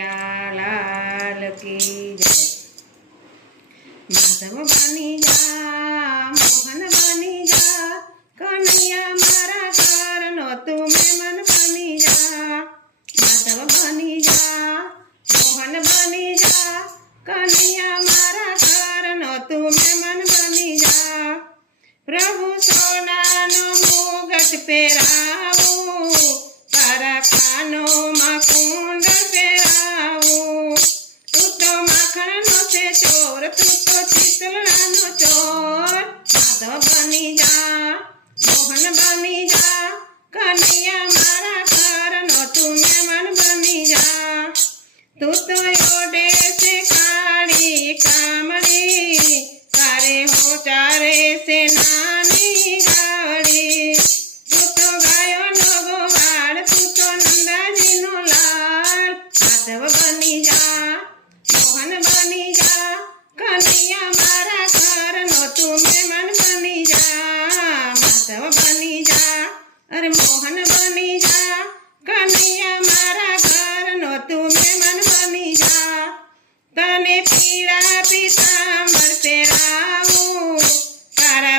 लाल की जय। माधव बनी जा, मोहन बनी जा, कन्हैया मारा कर तुम्हें मन बनी जा। माधव बनी जा, मोहन बनी जा, कन्हैया मारा कर नो तुम्हें मन बनी जा। प्रभु सोना नो मुगट पेरा Ahora tú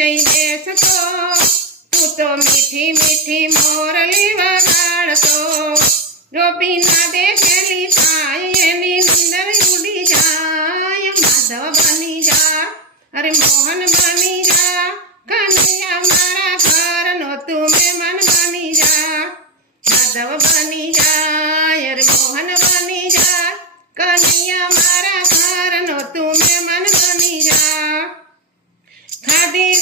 જઈ બેસતો તું તો મીઠી મીઠી મોરલી વગાડતો ગોપી ના દેખેલી થાય એની અંદર ઉડી જાય માધવ બની જા અરે મોહન બની જા કનૈયા મારા ઘરનો તું મહેમાન બની જા માધવ બની જા અરે મોહન બની જા કનૈયા મારા ઘરનો તું મહેમાન બની જા ખાધી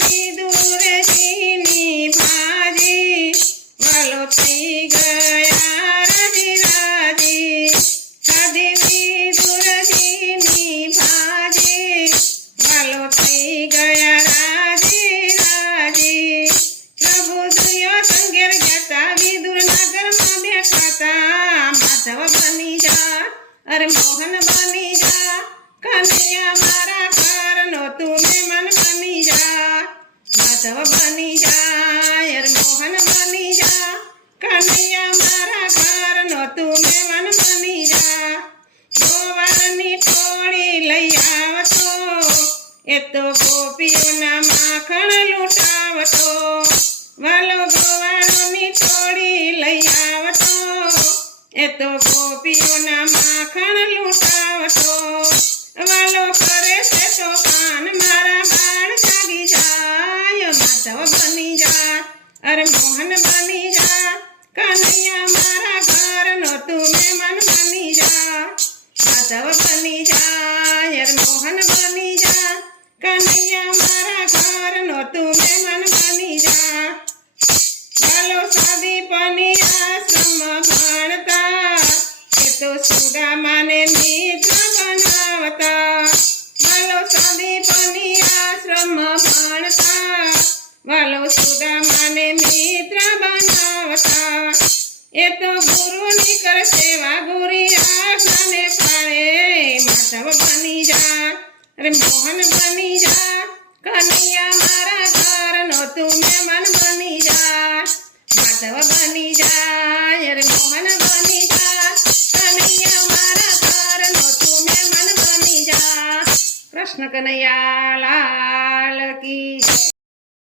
માધવ બની જા અરે મોહન બની બની જા મોહન બની જા. કનૈયા મારા ઘરનો તું મહેમાન બની જા. ગોવાળની ટોળી લઈ આવતો, એ તો ગોપીઓના માખણ લૂંટાવતો. વાલો ગોવાળોની ટોળી લઈ આવતો, એ તો ગોપીઓના માખણ લૂંટાવતો. વાલો કરે છે અરે મોહન બની જા. કનૈયા મારા ઘરનો તું મહેમાન બની જા. માધવ બની જા અરે મોહન બની જા. કનૈયા મારા ઘરનો તું મહેમાન બની જા. કૃષ્ણ કનૈયા લાલ કી.